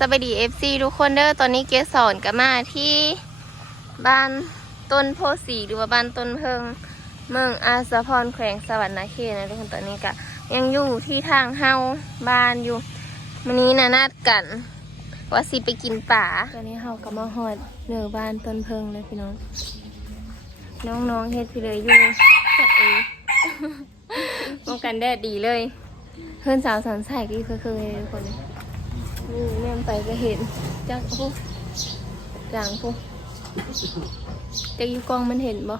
สวัสดีเอฟซีทุกคนเด้อตอนนี้เกสรก็มาที่บ้านต้นโพธิ์สีหรือว่าบ้านต้นเพิง เมืองอาสาพรแขวงสวรรณเขตนะทุกคนตอนนี้ก็ยังอยู่ที่ทางเฮาบ้านอยู่วันนี้นะนัดกัน ว่าสิไปกินป่าตอนนี้เฮาก็มาฮอดเหนือบ้านต้นเพิงเลยพี่น้อง น้องๆเฮ็ดพี่เลยอยู่จะเอป้องกันแดดดีเลย เพื่อนสาวสันใส่ก็เคยเคยๆทุกคนเลย นี่แม่มไปก็เห็นจักพวกจางพวกจะอยู่กล้องมันเห็นบ่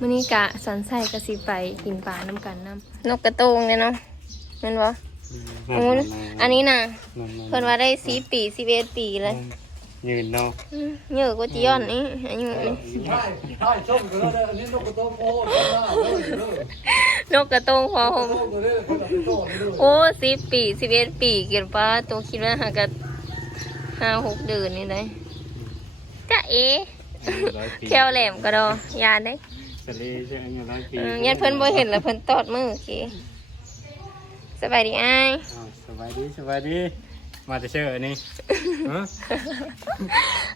มื้อนี้กะสันใส่กะสิไปกินปลาน้ำกันน้ำนกกระโตงเนี่ยเนาะแม่นบ่โอ้ยอันนี้น่ะเพิ่นว่าได้สีปีสิบเอ็ดปีเลย ยืนเนาะอืมเยอะกว่าจียอนนี่อายุนี่ใช่ใช่ส้มกันแล้วอันนี้นกกระโตงโอ้ยเลยนกกระโตงพอหมส้มกันเลยคนละเป็นโตนี่ด้วยโอ้สิบปีสิบเอ็ดปีเกินป้าตัวคิดว่าหากันห้าหกเดือนนี่เลยจ้าเอร้อยปีแควแหลมก็ดอยาได้สลีใช่ไหมร้อยปีเออยันเพิ่นบ่เห็นแล้วเพิ่นตอดมือโอเคสบายดีอ้ายอ้าวสบายดีสบายดี มาจะเชื่ออันนี้ฮะ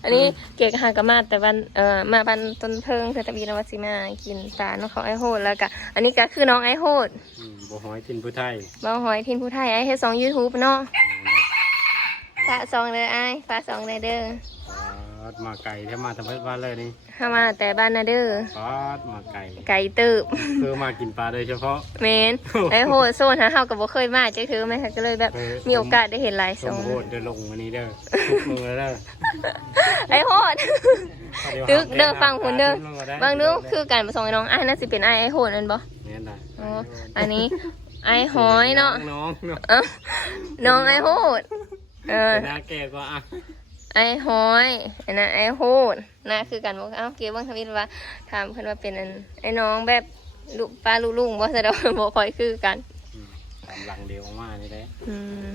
อันนี้เกียกหากะมาแต่วันเอ่อมาบันต้นเพิงเพื่อตะบีนวัดสิมากินปลาน้องเขาไอโหดแล้วก็อันนี้ก็คือน้องไอโหดอืมบัวหอยทินผู้ไทยเบาหอยทินผู้ไทยไอเฮ็ดสองยูทูบเนาะฝากสองเลยอ้ายฝากสองเลยเด้อปอ ดมาไก่ถ้ามาทำเพื่อบ้านเลยนี่ถ้ามาแต่บ้านนาเด้อปอดมาไก่ไก่ตืบคือมากินปลาโดยเฉพาะเมนไอโหดโซนหาเฮากับบ่เคยมาจักเถือแม่ค่ะก็เลยแบบเออมีโอกาสได้เห็นหลายสสมองโหดเดินลงวันนี้เด้อทุกมือเด้อไอโหดตึกเด้อฟังคุณเด้อบางเด้อคือการมาส่งไอ้น้องอ้ายน่าสิเป็นไอ้ไอโหดนั่นบ่เนี่ยนะอ๋ออันนี้ไอหอยเนาะน้องเนาะเอ้าน้องไอโหดเออหน้าแก่ก็อะ ไอหอยอันนั้นไอโหดน่าคือกันบ่เอ้าเก็บเบิ่งทวิตว่าถามเพิ่นว่าเป็นอันไอ้น้องแบบลูกป้าลูกลุงบ่ซะดอกบ่ค่อยคือกันอืมตามหลังเดียวออกมานี่แหละอืม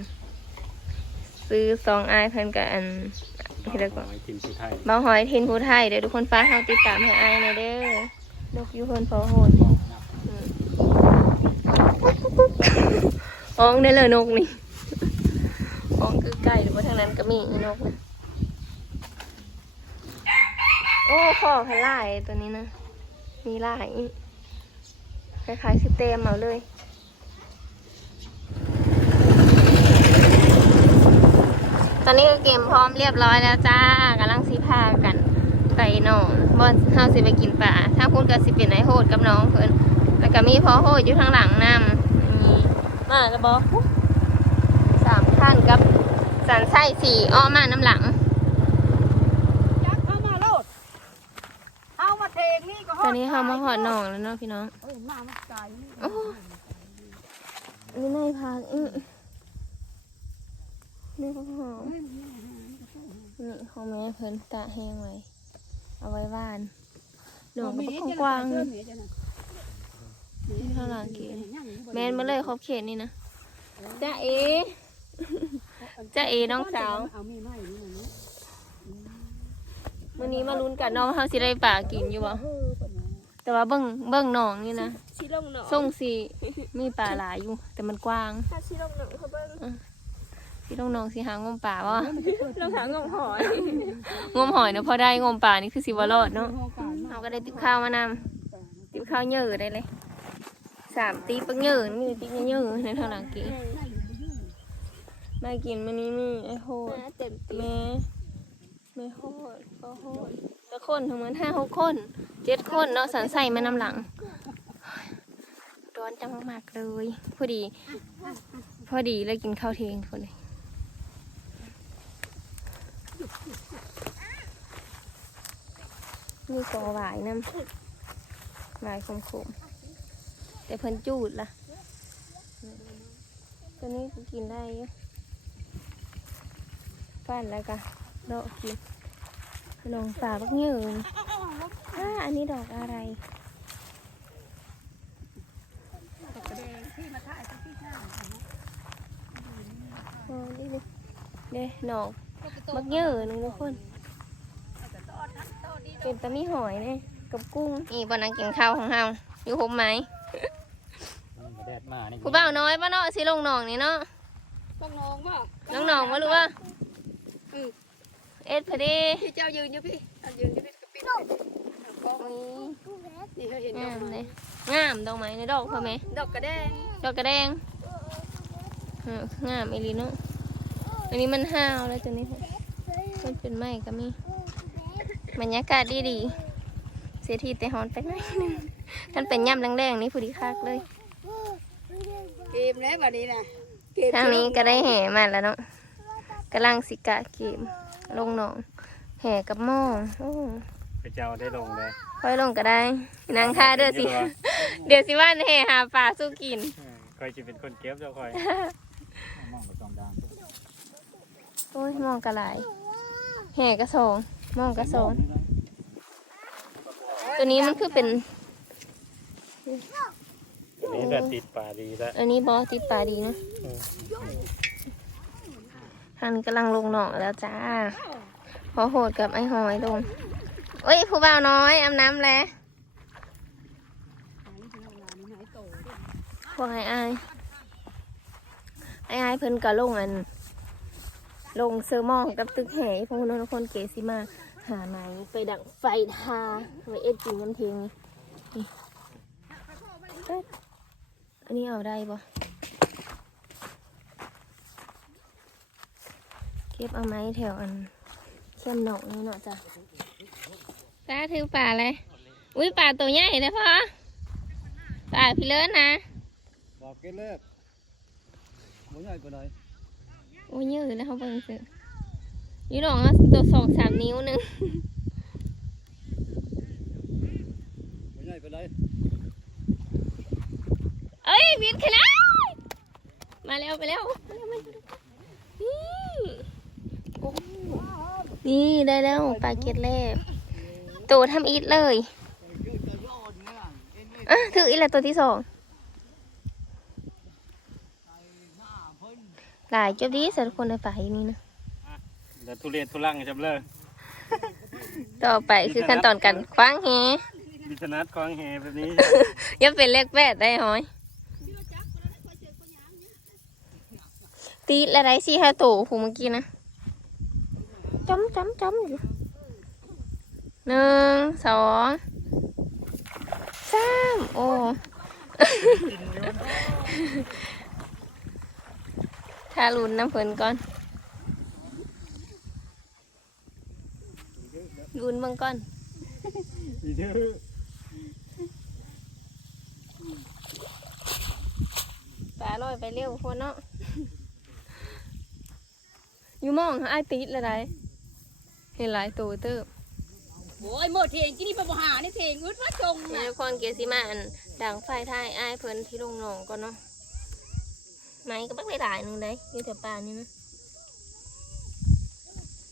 ซื้อสองอายเพิ่นกับอันที่เรียกว่าหอยทินผู้ไทยเบาหอยเทนผู้ไทยเดี๋ยวทุกคนฟ้าเฮาติดตามให้อายหน่อยเด้อนกอยูเพิ่นพอโหดอืมอ้องได้เลยนกนี่อ้องคือไก่หรือว่าทางนั้นก็มีอีนกนะ โอ้พ่อพลายตัวนี้นะมีลายคล้ายๆสิเต็มเอาเลยตอนนี้ก็เกมพร้อมเรียบร้อยแล้วจ้ากำลังสิพากันไปนองบอนเฮาสิไปกินป่าถ้าพูดก็สิเป็นไอโหดกับน้องเพิ่นแล้วก็มีพ่อโหดอยู่ทางหลังนำมีมาแล้วบอกสามท่านกับสันไส้สี่อ้อมาน้ำหลัง จักเข้ามาโลดเอามาเทงนี่ก็ ตอนนี้ เฮามาหอดหนองแล้วเนาะพี่น้องอ้ยมามาไก่นี่โอ้นี่นายพักอีนี่ก็หอมนี่ของแม่เพิ่นตะแห้งไว้เอาไว้บ้านหนองก็กว้างๆเลยข้างหลังเกณฑ์แมนมาเลยครอบเขตนี่นะจ้าเอจ้าเอน้องสาวเมีไม้นี่นะวันนี้มาลุ้นกันน้องเขาสิได้ป่ากินอยู่บ่เอ แต่ว่าเบิ่งเบิ่งหนองนี่นะชิลงหนองส่งสีมีป่าหลายอยู่ แต่มันกว้างถ้าชิลงหนองเขาเบิ้งที่ต้องน้องสิหางมป่าว่าลงหางงหอยงมหอยเนาะพอได้งมป่านี่คือสิบ่รอดเนาะโอกาสมาเขาก็ได้ติบข้าวมานำติบข้าวเยอะได้เลยสามตีปักเยอะนี่ตีเยอะในทางหลังกีมากินมื้อนี้มีไอ้โหดเต็มตีแม่แม่โหดก็โหด แต่คนทั้งหมดห้าหกคนเจ็ดคนเนาะสันใส่มานำหลังร้อนจังมากเลย พอดี พอดีเลยกินข้าวเทงคนเลยมีกอหวายน้ำหวายคมๆแต่เพิ่นจูดล่ะตัวนี้ก็กินได้อยู่ฟันแล้วก็ดอกกิน ขนมฝาบักยืนอ่าอันนี้ดอกอะไรที่มาถ่ายที่ข้างอ๋อนี่ดิเด้ดอกบักยืนทุกคน เป็นตะมีหอยเนี่ยกับกุ้ง นี่บอนังกินข้าวของเฮาอยู่ผมไหมแดดมานี่ผู้บ่าวน้อยป้าเนาะสิลงหนองนี่เนาะต้องน้องบ่น้องหนองมารู้ว่า เอ็ดพอดีพี่เจ้ายืนอยู่พี่เอายืนอยู่พี่กระปิดนี่เขาเห็นดองกามไม้เลยงามดอกไม้ในดอกพอไหมดอกกระแดงดอกกระแดงเอองามอีหลีเนาะอันนี้มันห้าวแล้วตัวนี้มันเป็นไม้ก็มีบรรยากาศดีดีๆเสียทีแต่ฮอนไปหน่อยหนึงมันเป็นย่ำแดงๆนี่ผู้ดีคักเลยเกมแล้วบัดนี้นะเกมทางนี้ก็ได้แห่มาแล้วเนาะกำลังสิกะเกม ลงหนอง แห่กับหม้อโอ้ไปเจ้าได้ลงเลยค่อยลงก็ได้นางท่าเด้อสิ เดี๋ยวสิว่าแห่หาปลาสู้กินเออคอยจะเป็นคนเก็บเจ้าคอยมองไปสองดางโอ้ยหมองกระไหลายแห่กระสองหมองกระสองตัวนี้มันคือเป็นอันนี้ก็ติดป่าดีแล้วอันนี้บอติดปลาดีเนาะอืม ท่านกำลังลงหนองแล้วจ้า พอโหดกับไอ้หอยลงเอ้ยผู้บ่าวน้อยอาบน้ำแล้วพวกไอ้ไอ้ไอ้ไอ้เพิ่นก็ลงอัน ลงเซอร์มองกับตึกแห่พวกนนคนเกสิมา หาไม้ไปดังไฟทาไว้เอ็ดกินน้ำเทงนี่เอ๊ะอันนี้เอาได้ปะ เก็บเอาไม้แถวอันเข้มหนอกนี่เนาะจ้ะตาถือป่าเลยอุ้ยป่าตัวใหญ่เลยพ่อป่าพี่เลิศนะบอกกินเลิกหมูใหญ่กว่าไหนโอ้ยยืดแล้วเขาเบิ่งซื้อยี่หลองอะตัวสองสามนิ้วหนึงหมูใหญ่กว่าไหนเอ้ยบินขึ้นแล้วมาแล้วไปแล้วมาแล้วมาแล้วนี่โอ้ นี่ได้แล้วปลาเก็ดเล่ตัวทำอีทเลยอะถืออีกแล้วตัวที่สองหลายจุดดีสำหรับคนในป่าอย่างนี้นะเดี๋ยวทุเรียนทุลังจำเลยต่อไปคือขั้นตอนการคว้างแหบิสนัดคล้องแหแบบนี้ยังเป็นเลขแปดได้หอยตีละไรสี่ห้าตัวผูเมื่อกี้นะ จำจำจำอยู่หนึ่งสองสามโอ้ถ้าลุนน้ำเพลินก่อนลุนเบิ่งก่อนอีเด้อปลาลอยไปเร็วคนเนาะอยู่มองไอติดละไร เห็นหลายตัวเติบโอ้ยหมดเทงกินนี่ไปบ่หานี่เทงอึดว่าจงมีน่ะทุกคนเกสิมาอันดังไฟท้ายไอายเพิ่นที่ลงหนองก่อนเนาะไม้ก็บักหลายๆหนึงได้อยู่แถวป่านี่นะ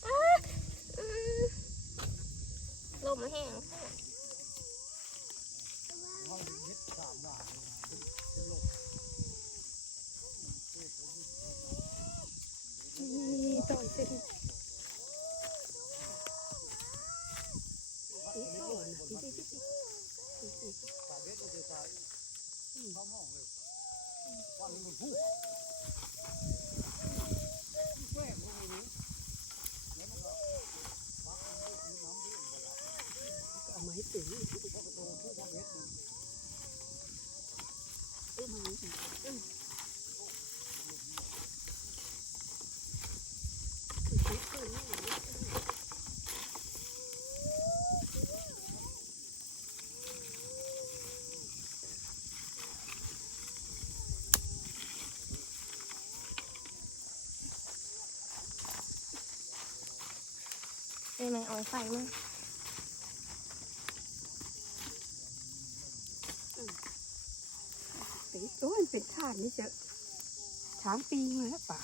อ้าอืมลมมันแห้งได้ไหมเอาไฟมั้งเป็นตัวมันเป็นชาตินี่เจะสามปีมาแล้วป่า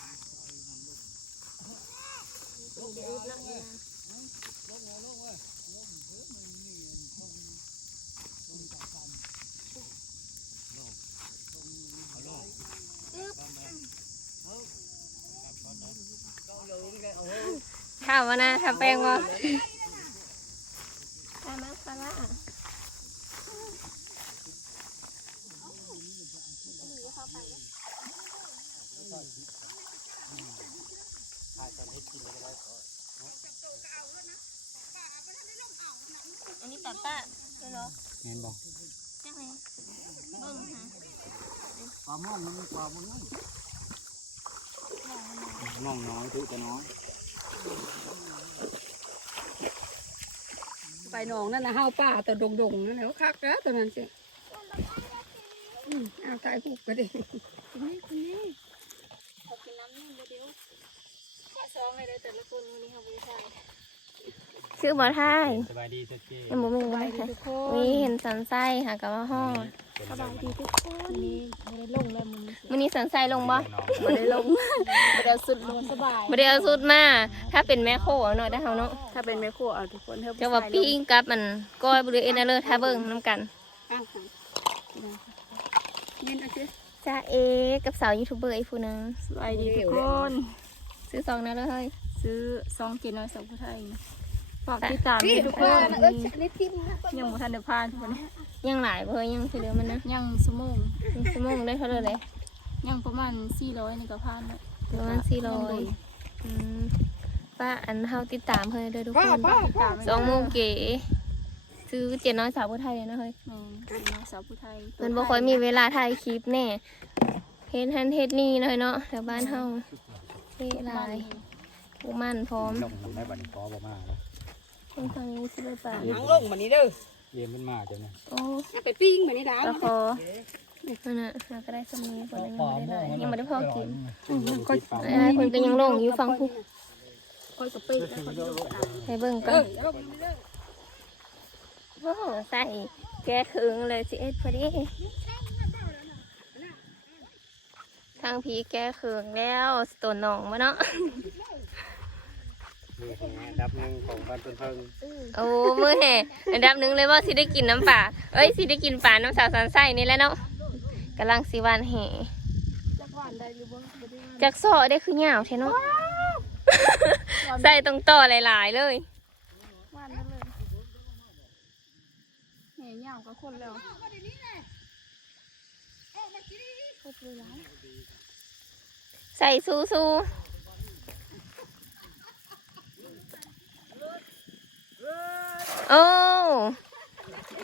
ข้าววะนะทำแป้งวะทำมัสลาอันนี้ป้าป้าเหรอเห็นบอกจังไงเบิ่งหาปลาหม้อมันปลามันนุ่มน้องน้อยถือแต่น้อย ไปหนองนั่นนะเฮาป่าตัวดงๆนั่นแหละคักนะตัวนั้นสิอืมเอาตายผูกก็ได้คุณนี่คุณนี่ขอกินน้ำนี่เดี๋ยวขอซองเลยเด้อแต่ละคนวันนี้เขาไม่ได้ชื่อบ่ทายสบายดีเจ้าเจ้ยังบ่มีไว้ค่ะมีเห็นสันไส้ค่ะกับว่าห้อ สบายดีทุกวันนี้ไม่ได้ลงแล้วมันมื้อนี้สันไส้ลงบ่ไม่ได้ลงไม่ได้สุดลงสบายบ่ได้เอาสุดมา ถ้าเป็นแม่โคเอาเนาะได้เฮาเนาะ ถ้าเป็นแม่ครัวเอาทุกคนเธอจะว่าปิ้งกับมันก้อยบ่หรือเอ็นเอาเลยถ้าเบิ่งนํกันอ้าวเงินเอาสิจ้าเอกับสาวยูทูบเบอร์อีกผู้หนึงสบายดีทุกคน ซื้อซองนะเลยเฮ้ยซื้อซองเจน้อยสองผู้ไทยฝากติดตามนี่ด้วยทุทุกกคคนนเออนี่ทิมนะยังบ่ทันได้พานทุกคน ยังหลายบ่เฮ้ยยังคือเดิมมันนะยังสมงยังชั่วโมงได้เท่าไหร่เลยยังประมาณ400นี่ก็พานแล้วประมาณ400อืมป้าอันเฮาติดตามเฮ้ยเด้อทุกพ่อคนพ่อพ่อสองโมงเก๋ซื้อเจ็ดน้อยสาวผู้ไทยเลยนะเฮ้ยแม่นเจน้อยสาวผู้ไทยมันบ่ค่อยมีเวลาถ่ายคลิปแน่เฮ็ดฮันเฮ็ดนี่เลยเนาะแถวบ้านเฮาเฮ็ดหลายผู้มันพร้อมน้องได้บัตรพอบ่มาแล้วคนทางนี้สิไปป่าหนังลงมานี่เด้อ เยี่ยมมันมาเจ้าเนี่ยโอ้เอาไปปิ้งมานี่ดาวตะคอนั่นน่ะหาก็ได้สมีคนยังไม่ได้หลายยังไม่ได้พอกินก็หลายคนก็ยังลงอยู่ฟังผู้ค่อยกับปีแล้วค่อยกับให้เบิ่งเอก่ออนแล้วก็เด้อโอ้ใส่แก้คืงเลยสิเอ็ดพอดีทางผีแก้คืงแล้วตัวหนองมาเนาะ นี่ของอันดับหนึ่งของบ้านต้นเพิงโอ้มือแห่อันดับหนึ่งเลยว่าสิได้กินน้ำป่าเอ้ยสิได้กินป่าน้ำสาวสันไส้นี่แหละเนาะกำลังสิหวานแห่จากซอได้คือเหงาเทเนาะใส่ตรงต่อหลาย ๆ เลยว่านนั่นเลยแห่ยาวกับคนแล้วใส่ซูซู โอ้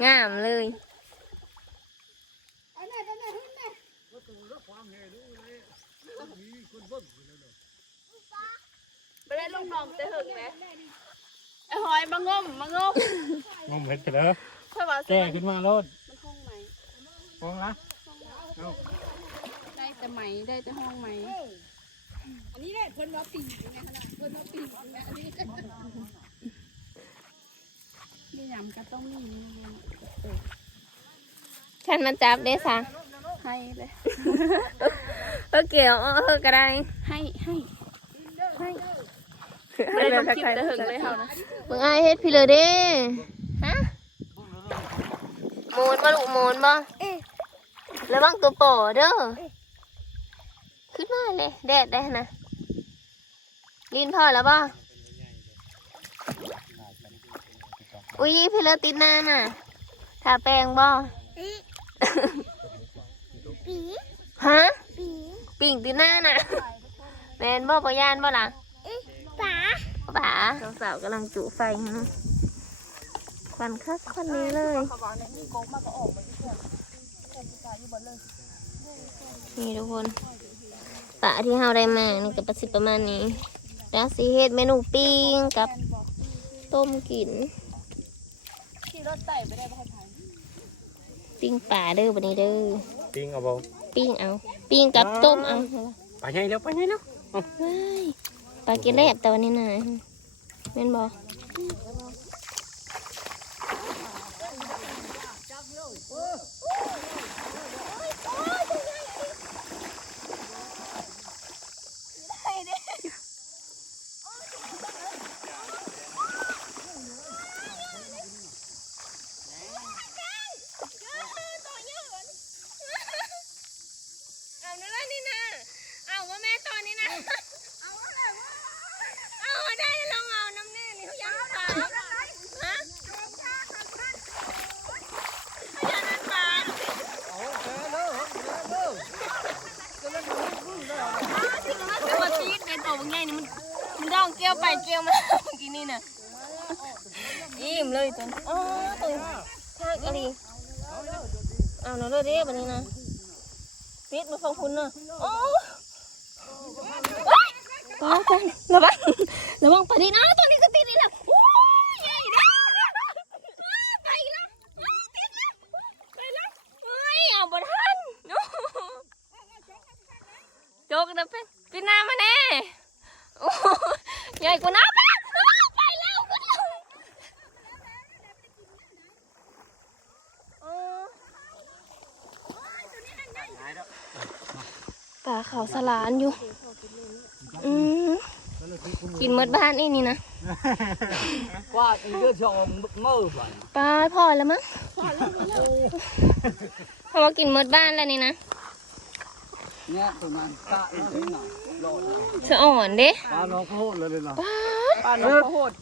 งามเลยไม่ได้ลงน้องแต่หึงนะไอ้หอยมางมมางมงมเห็ดกันเด้อค่อยว่าแก้ขึ้นมาโลดมันห้องไหมฟ้องละได้แต่ไหมได้แต่ห้องไหมอันนี้เนี่ยเพิ่นว่าปิ้งยังไงขนาดเพิ่นว่าปิ้งยังไงอันนี้ นี่ยำก็ต้องมีฉันมาจับได้สะให้เลยเออเกี่ยวเออเออก็ได้ให้ให้ไม่ได้ลงคลิปแต่หึงเลยเขานะมึงอายเฮ็ดพี่เลยเด้ฮะโมนบ่ลูกโมนบ่ระวังตัวป่อเด้อขึ้นมาเลยแดดได้นะลินพ่อแล้วบ่ อุ้ยพี่เลอติดหน้าน่ะทาแป้งบ่ฮะปิ่งติดหน้าน่ะแมนบ่ปยานบ่ล่ะป๋าป๋าสาวๆกำลังจุไฟอยู่นะควันคักควันนี้เลยนี่ทุกคนปลาที่เราได้มานี่ก็ประสิประมาณนี้แล้วสีเฮ็ดเมนูปิ้งกับต้มกินขี่ รถไต่ไปได้ไหมคะปิ้งปลาเด้อบันนี้เด้อปิ้งเอาบ่ปิ้งเอา ปิ้งกับต้มเอาไปไงแล้วไปไงแล้วว้ายปลากินแลบแต่วันนี้นะแม่นบอเอานั่นละนี่นะเอาว่าแม่ตอนนี้นะ เอาได้ลองเอาน้ำแน่นี่เขายังปลาฮะเขายังนั่นปลาคือมาตีดในตัวบางใหญ่นี่มันมัน มันดองเกี่ยวไปเกี่ยวมาเมื่อกี้นี่น่ะอิ่มเลยตัวนี้อ๋อตัวนี้ทากอะไรเอา หน่อยเลยเด้บันนี้นะปิดมาฟังคุณน่ะโอ้ป้ากันระวังระวังปะดีนะตัวนี้ก็ติดนี่แหละโอ้ยใหญ่นะไปแล้วติดแล้วไปแล้วเฮ้ยเอาบนทันโจกนะเป็นปีนามาแน่โอ้ใหญ่กว่าน้าป้าไปแล้วก็แล้วป่าเขาสลาน อยู่อืมกินเมดบ้านนี่นี่นะว่าอีเดือดชองมือบ่ปลาพอแล้วมั้งเพราะว่ากินเมดบ้านแล้วนี่นะเนี่ยตัวนั้นตะนี่หน่อยโลดสะอ่อนเด้ปลาน้องโคตรเลยเลยเนาะปลาหนกข้าวโพด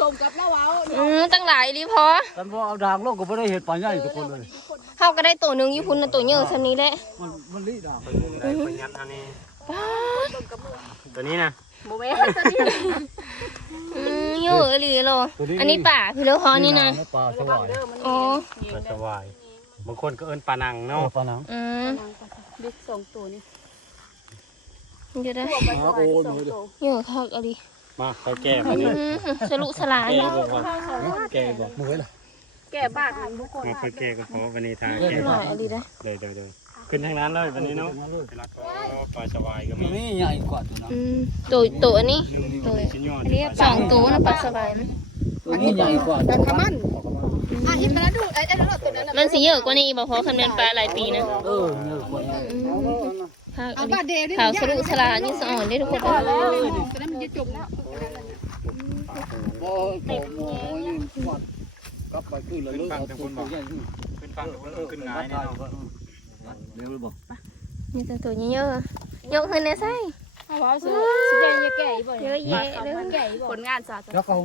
สมกับละเว้าอืมตั้งหลายรีพอกันว่าเอาดางโลกก็ไม่ได้เห็ดปลาใหญ่ทุกคนเลย เฮาก็ได้ตัวหนึ่งอยู่พุ่นนะตัวเยอะซำนี้แหละมันมันลีดางได้คนยัดอันนี้ป้าตัวนี้นะโมเมนต์อืมเยอะอีหลีโลอันนี้ป่าพี่เลอพอนี่นะปลาสวายอ๋อมันสวายบางคนก็เอิ้นปลานังเอาเนาะปลาหนังอืมบิ๊กสองตัวนี่เดี๋ยวได้ไปสบายสองตัวเยอะคักอะดิมาไปแก้มาอืนี่มสลุสลายแก้บอกว่าแก้บอกมือเลยแก่บาททุกคนมาไปแก้ก็พอวันนี้ทางแก้หลายอะดิได้เลยเดี๋ยวเดี๋ยวขึ้นทางนั้นเลยวันนี้เนาะปลาสวายก็มีนี่ใหญ่กว่าตัวนั้นอืมตัวตัวอันนี้ตัวชิ้นยอดสองตัวนะปลาสบายมั้ยตัวนี้ใหญ่กว่าแต่ขมันอะอีกแล้วดูไอ้ไอ้รถตัวนั้นน่ะมันสิเยอะกว่านี้บ่เพราะคันแม่นปลาหลายปีนะเออเยอะกว่านี้ภาคเอาอันบานี้ดเดย์ดิขาวสรุสลานี่สะอ่อนได้ทุกคนพอเลแล้วยตัวนั้นมันจะจมแล้ว โอ้โหโอ้ยนี่กวัด กลับไปขึ้นเลยเลยเอาตัวใหญ่ขึ้นขึ้นฟังขึ้นง่ายได้เนาะเดี๋ยวบอกมีแต่ตัวเยอะๆยกขึ้นในไส้เอาว่าสิสิแก่ยังแก่อีบ่เยอะแยะเลยแก่อีบ่ผลงานสาธุแล้วเขา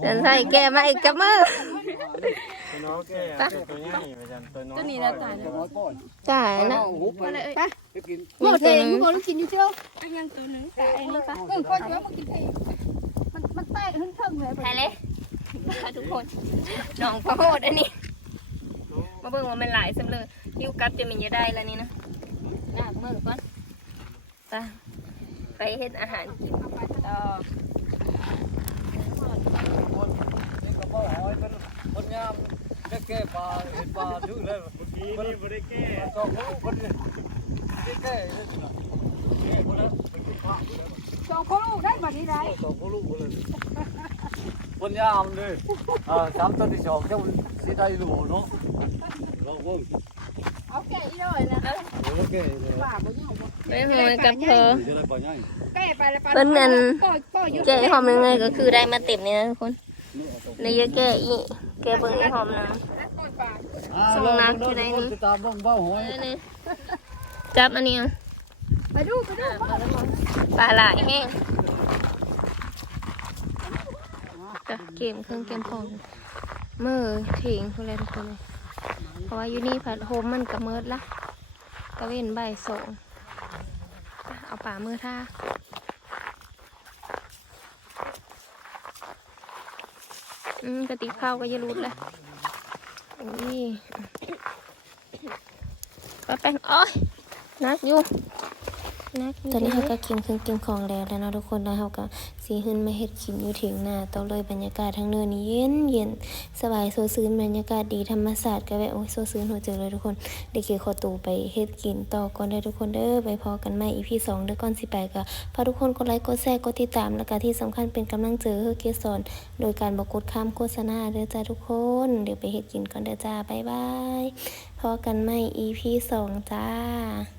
เดินไส้แกมาอีกกับมือตัวน้องแก้ตัวใหญ่ไปจันตัวน้องตัวนี้นะตายจะน้อยก่อนจ่ายนะหุบไปเลยไปกินหมดเองหมดลูกกินอยู่เชียวอันยังตัวนึงแต่อันนี้ปะเออพ่อจะว่ามากินเองมันมันแตกขึ้นเทิงเลยใช่เลย มาทุกคนน้องพระโหดอันนี้ มาเบิ่งว่ามันหลายสำเลยยิ้วกัดจะมีจะได้แล้วนี่นะลากมือก่อนไปไปเฮ็ดอาหารกินต่อคนนี่ก็บ่หอยมันคนยามจะแก้ปลาเห็นปลาดื้อเลยเมื่อกี้นี่บริแก้สองคนคนนี่แก้เลยแก้คนละสองคนลูกได้บัดนี้ได้สองคนลูกเลย คนยามเลยอ่าสามตัวที่สองเจ้าสิได้รู้เนาะเราเบิ่งเอาแก่อีน้อยนะเดี๋ยวแก้เลยป่าบ่ยอมบ่ไปหอยกับเพอจะได้ปลาใหญ่แก่ไปแล้วปลาเพิ่นนั่นก็ก็อยู่แกะหอมยังไงก็คือได้มาเต็มนี่นะทุกคนเลยเยอะแกะอีกแกะเบิ่งไอ้หอมนะส่งน้ำที่ไหนนี่ตามบ้างเบ้าหอยนี่จับอันนี้เอาไปดูไปดูปลาหลายแห้ง จ้ะเกมเครื่องเกมของมือถิงทุกเลยทุกคนเลยเพราะว่าอยู่นี่ผัดโฮมมันกับเมิดละกระเว้นใบสองเอาป่ามือท่าอืมกระติกข้าวก็จะรุดแล้วนี่ปลาแป้งอ้อยนักอยู่ ตอนนี้เขาก็กินเครื่องกินของแล้วแล้วนะทุกคนแล้วเขาก็สีหึนมาเฮ็ดกินอยู่ถียงหน้าต้องเลยบรรยากาศทางเนินนี้เย็นเย็นสบายโซซื้นบรรยากาศดีธรรมศาสตร์ก็แบบโอ้ยโซซื้นหัวเจอเลยทุกคนเด็กเกียขอตูไปเฮ็ดกินต่อก่อนได้ทุกคนเด้อไปพอกันใหม่ EP สองเด้อก่อนสิไปก็ฝาทุกคนกดไลค์กดแชร์กดติดตามแล้วก็ที่สำคัญเป็นกำลังใจให้เกสอนโดยการบอกกดข้ามโฆษณาเด้อจ้าทุกคน เดี๋ยวไปเฮ็ดกินก่อนเด้อจ้าบายบายพอกันใหม่ EP สองจ้า